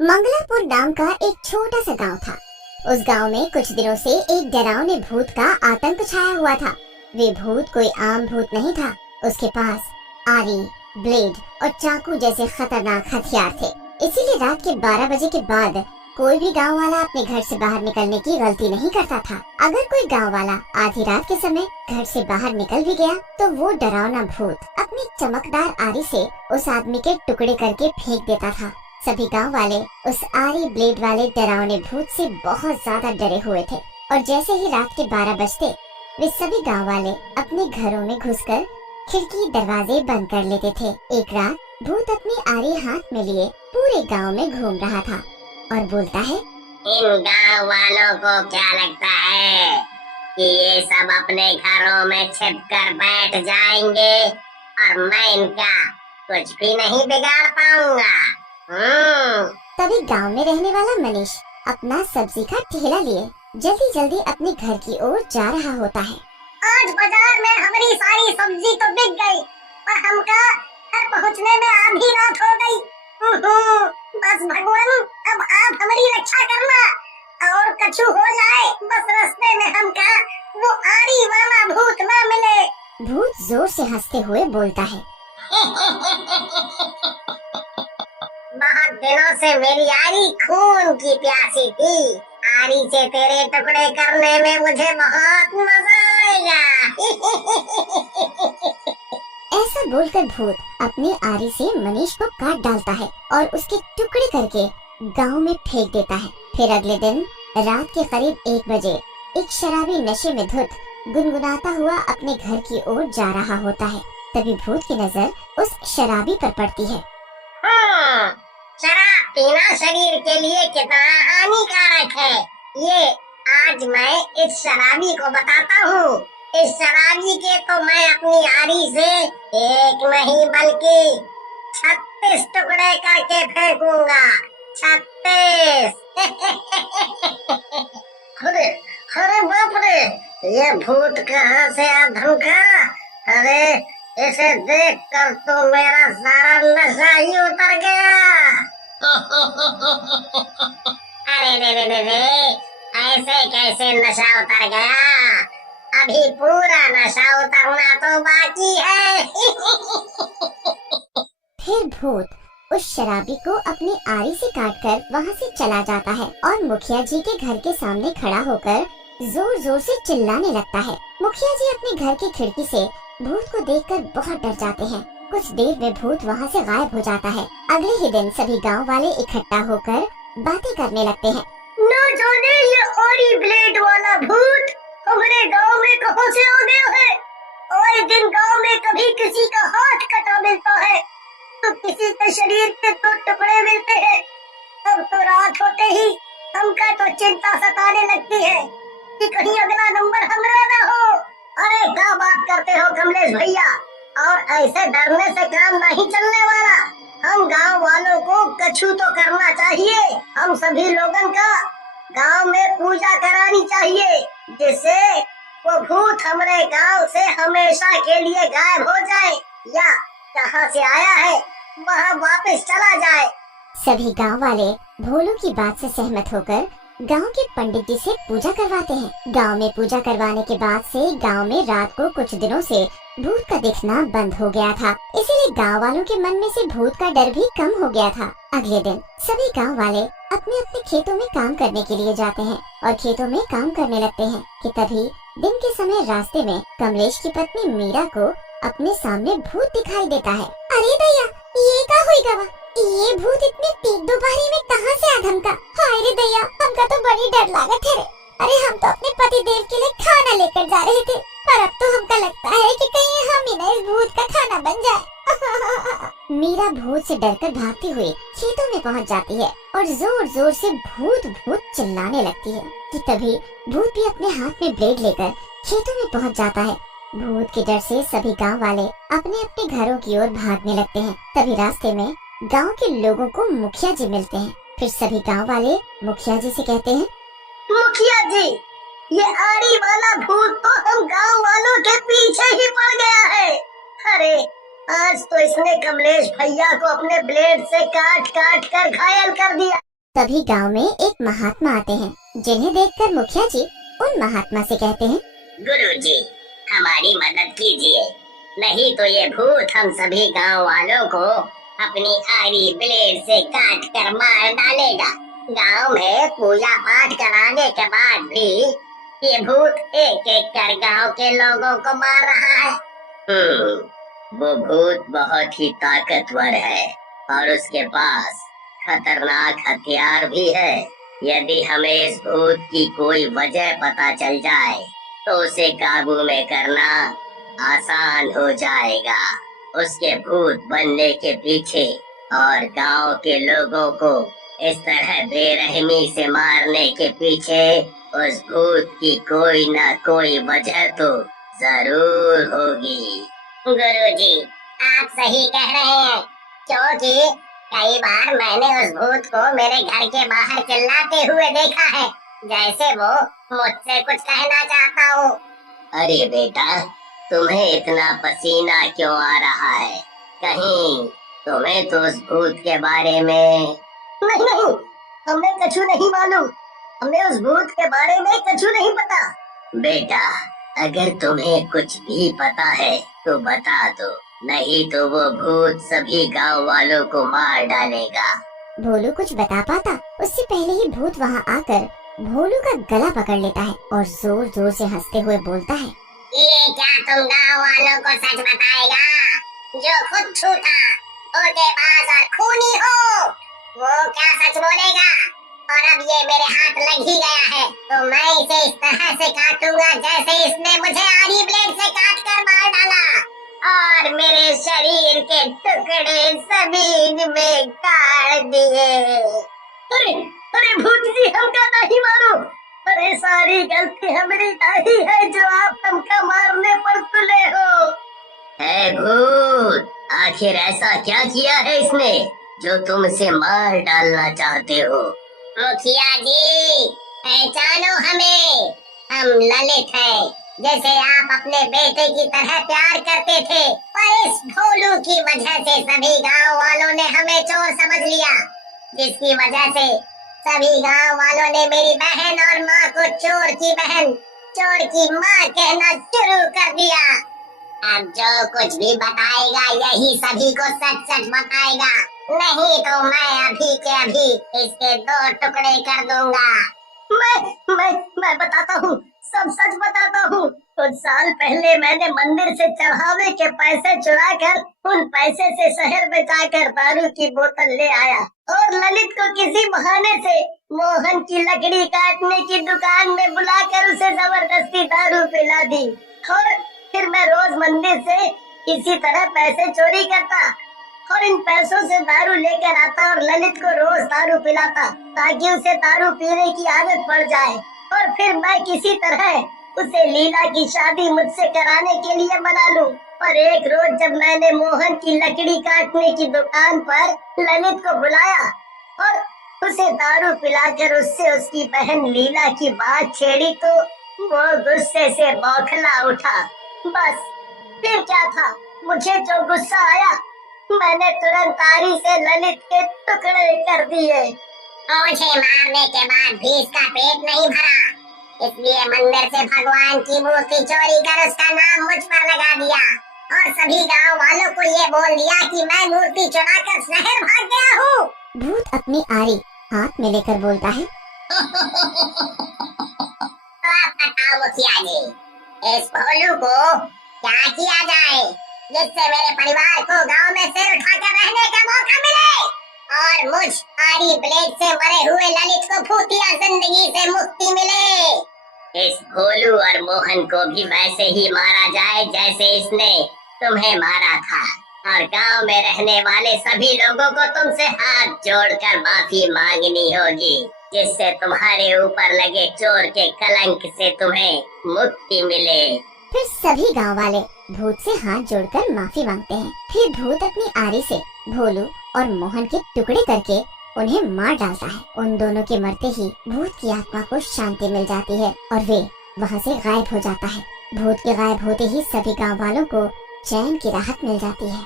मंगलापुर नाम का एक छोटा सा गांव था। उस गांव में कुछ दिनों से एक डरावने भूत का आतंक छाया हुआ था। वे भूत कोई आम भूत नहीं था। उसके पास आरी, ब्लेड और चाकू जैसे खतरनाक हथियार थे। इसीलिए रात के 12 बजे के बाद कोई भी गांव वाला अपने घर से बाहर निकलने की गलती नहीं करता था। अगर कोई गांव वाला आधी रात के समय घर से बाहर निकल भी गया तो वो डरावना भूत अपनी चमकदार आरी से उस आदमी के टुकड़े करके फेंक देता था। सभी गांव वाले उस आरी ब्लेड वाले डरावने भूत से बहुत ज्यादा डरे हुए थे और जैसे ही रात के 12 बजते वे सभी गांव वाले अपने घरों में घुसकर खिड़की दरवाजे बंद कर लेते थे। एक रात भूत अपनी आरी हाथ में लिए पूरे गांव में घूम रहा था और बोलता है, इन गांव वालों को क्या लगता है कि ये सब अपने घरों में छिप कर बैठ जाएंगे और मैं इनका कुछ भी नहीं बिगाड़ पाऊंगा। तभी गांव में रहने वाला मनीष अपना सब्जी का ठेला लिए जल्दी जल्दी अपने घर की ओर जा रहा होता है। आज बाजार में हमारी सारी सब्जी तो बिक गई पर हमका घर पहुंचने में आधी रात हो गई। बस भगवान अब आप हमारी रक्षा करना और कछु हो जाए बस रास्ते में हमका वो आरी वाला भूत ना मिले। भूत जोर से हंसते हुए बोलता है, बहुत दिनों से मेरी आरी खून की प्यासी थी। आरी से तेरे टुकड़े करने में मुझे बहुत मजा आएगा। ऐसा बोलकर भूत अपनी आरी से मनीष को काट डालता है और उसके टुकड़े करके गांव में फेंक देता है। फिर अगले दिन रात के करीब 1 बजे एक शराबी नशे में धुत गुनगुनाता हुआ अपने घर की ओर जा रहा होता है। तभी भूत की नजर उस शराबी पर पड़ती है। शराब पीना शरीर के लिए कितना हानिकारक है ये आज मैं इस शराबी को बताता हूँ। इस शराबी के तो मैं अपनी आरी से एक नहीं बल्कि 36 टुकड़े करके फेंकूंगा। 36। अरे अरे बाप रे, ये भूत कहाँ से आ धमका। अरे इसे देख कर तो मेरा सारा नशा ही उतर गया। अरे रे, ऐसे कैसे नशा उतर गया? अभी पूरा नशा उतरना तो बाकी है। फिर भूत उस शराबी को अपनी आरी से काटकर वहाँ से चला जाता है और मुखिया जी के घर के सामने खड़ा होकर जोर जोर से चिल्लाने लगता है। मुखिया जी अपने घर की खिड़की से भूत को देखकर बहुत डर जाते हैं। कुछ देर में भूत वहाँ से गायब हो जाता है। अगले ही दिन सभी गांव वाले इकट्ठा होकर बातें करने लगते हैं। न जाने ये आरी ब्लेड वाला भूत हमारे गांव में कहाँ से आ गया है। आए दिन गांव में कभी किसी का हाथ कटा मिलता है तो किसी के शरीर के 2 टुकड़े मिलते हैं। अब तो रात होते ही हमका तो चिंता सताने लगती है कि कहीं अगला नंबर हमारा ना हो। अरे क्या बात करते हो कमलेश भैया, और ऐसे डरने से काम नहीं चलने वाला। हम गांव वालों को कछु तो करना चाहिए। हम सभी लोगों का गांव में पूजा करानी चाहिए जिससे वो भूत हमारे गांव से हमेशा के लिए गायब हो जाए या कहां से आया है वहां वापस चला जाए। सभी गांव वाले भोलू की बात से सहमत होकर गांव के पंडित जी से पूजा करवाते हैं। गांव में पूजा करवाने के बाद से गांव में रात को कुछ दिनों से भूत का दिखना बंद हो गया था। इसीलिए गांव वालों के मन में से भूत का डर भी कम हो गया था। अगले दिन सभी गांव वाले अपने अपने खेतों में काम करने के लिए जाते हैं और खेतों में काम करने लगते हैं कि तभी दिन के समय रास्ते में कमलेश की पत्नी मीरा को अपने सामने भूत दिखाई देता है। अरे दैया, ये क्या हुई गवा? ये भूत इतने तेज दोपहरी में कहाँ से आ धमका? हाय रे दैया, हमका तो बड़ी डर लागत है रे। अरे हम तो अपने पति देव के लिए खाना लेकर जा रहे थे पर अब तो हमका लगता है कि कहीं हम ही ना इस भूत का खाना बन जाए। मीरा भूत से डरकर भागती हुई खेतों में पहुंच जाती है और जोर जोर से भूत भूत चिल्लाने लगती है कि तभी भूत भी अपने हाथ में ब्लेड लेकर खेतों में पहुंच जाता है। भूत के डर से सभी गांव वाले अपने अपने घरों की ओर भागने लगते हैं। तभी रास्ते में गांव के लोगों को मुखिया जी मिलते हैं। फिर सभी गांव वाले मुखिया जी से कहते हैं, मुखिया जी, ये आरी वाला भूत तो हम गांव वालों के पीछे ही पड़ गया है। अरे आज तो इसने कमलेश भैया को अपने ब्लेड से काट काट कर घायल कर दिया। तभी गांव में एक महात्मा आते हैं, जिन्हें देखकर मुखिया जी उन महात्मा से कहते हैं, गुरुजी, हमारी मदद कीजिए, नहीं तो ये भूत हम सभी गांव वालों को अपनी आरी ब्लेड से काट कर मार डालेगा। गांव में पूजा पाठ कराने के बाद भी ये भूत एक एक कर गांव के लोगों को मार रहा है। वो भूत बहुत ही ताकतवर है और उसके पास खतरनाक हथियार भी है। यदि हमें इस भूत की कोई वजह पता चल जाए तो उसे काबू में करना आसान हो जाएगा। उसके भूत बनने के पीछे और गांव के लोगों को इस तरह बेरहमी से मारने के पीछे उस भूत की कोई न कोई वजह तो जरूर होगी। गुरुजी, आप सही कह रहे हैं, क्योंकि कई बार मैंने उस भूत को मेरे घर के बाहर चिल्लाते हुए देखा है, जैसे वो मुझसे कुछ कहना चाहता हो। अरे बेटा, तुम्हें इतना पसीना क्यों आ रहा है? कहीं तुम्हें तो उस भूत के बारे में नहीं, हमें कछु नहीं मालूम। हमें उस भूत के बारे में कछु नहीं पता। बेटा, अगर तुम्हें कुछ भी पता है तो बता दो, नहीं तो वो भूत सभी गांव वालों को मार डालेगा। भोलू कुछ बता पाता उससे पहले ही भूत वहाँ आकर भोलू का गला पकड़ लेता है और जोर जोर से हंसते हुए बोलता है, ये क्या तुम गांव वालों को सच बताएगा? जो खुद झूठा, धोखेबाज और खूनी हो, वो क्या सच बोलेगा? और अब ये मेरे हाथ लग ही गया है तो मैं इसे इस तरह से काटूंगा जैसे इसने मुझे आरी ब्लेड से काट कर मार डाला और मेरे शरीर के टुकड़े जमीन में गाड़ दिए। अरे भूत जी, हमका नहीं मारो। अरे सारी गलती हमारी नहीं है जो आप हमका मारने पर तुले हो। है भूत, आखिर ऐसा क्या किया है इसने जो तुम इसे मार डालना चाहते हो? मुखिया जी, पहचानो हमें, हम ललित हैं, जैसे आप अपने बेटे की तरह प्यार करते थे, पर इस भोलू की वजह से सभी गांव वालों ने हमें चोर समझ लिया, जिसकी वजह से सभी गांव वालों ने मेरी बहन और माँ को चोर की बहन, चोर की माँ कहना शुरू कर दिया। अब जो कुछ भी बताएगा यही सभी को सच सच बताएगा, नहीं तो मैं अभी के अभी इसके 2 टुकड़े कर दूंगा। मैं बताता हूँ, सब सच बताता हूँ। कुछ साल पहले मैंने मंदिर से चढ़ावे के पैसे चुराकर उन पैसे से शहर में जाकर दारू की बोतल ले आया और ललित को किसी बहाने से मोहन की लकड़ी काटने की दुकान में बुलाकर उसे जबरदस्ती दारू पिला दी और फिर मैं रोज मंदिर से इसी तरह पैसे चोरी करता और इन पैसों से दारू लेकर आता और ललित को रोज दारू पिलाता ताकि उसे दारू पीने की आदत पड़ जाए और फिर मैं किसी तरह उसे लीला की शादी मुझसे कराने के लिए मना लूं। पर एक रोज जब मैंने मोहन की लकड़ी काटने की दुकान पर ललित को बुलाया और उसे दारू पिलाकर उससे उसकी बहन लीला की बात छेड़ी तो वो गुस्से से बौखला उठा। बस फिर क्या था, मुझे जो गुस्सा आया मैंने तुरंत आरी से ललित के टुकड़े कर दिए। मुझे मारने के बाद भी इसका पेट नहीं भरा, इसलिए मंदिर से भगवान की मूर्ति चोरी कर उसका नाम मुझ पर लगा दिया और सभी गांव वालों को ये बोल दिया कि मैं मूर्ति चुराकर शहर भाग गया हूँ। भूत अपनी आरी हाथ में लेकर बोलता है, आप बताओ मुखिया जी, इस भोलू को क्या किया जाए जिससे मेरे परिवार को गांव में सिर उठाकर रहने का मौका मिले और मुझ आरी ब्लेड से मरे हुए ललित को भूतिया जिंदगी से मुक्ति मिले। इस भोलू और मोहन को भी वैसे ही मारा जाए जैसे इसने तुम्हें मारा था और गांव में रहने वाले सभी लोगों को तुमसे हाथ जोड़कर माफी मांगनी होगी, जिससे तुम्हारे ऊपर लगे चोर के कलंक से तुम्हें मुक्ति मिले। फिर सभी गांव वाले भूत से हाथ जोड़कर माफी मांगते हैं। फिर भूत अपनी आरी से भोलू और मोहन के टुकड़े करके उन्हें मार डालता है। उन दोनों के मरते ही भूत की आत्मा को शांति मिल जाती है और वे वहां से गायब हो जाता है। भूत के गायब होते ही सभी गांव वालों को चैन की राहत मिल जाती है।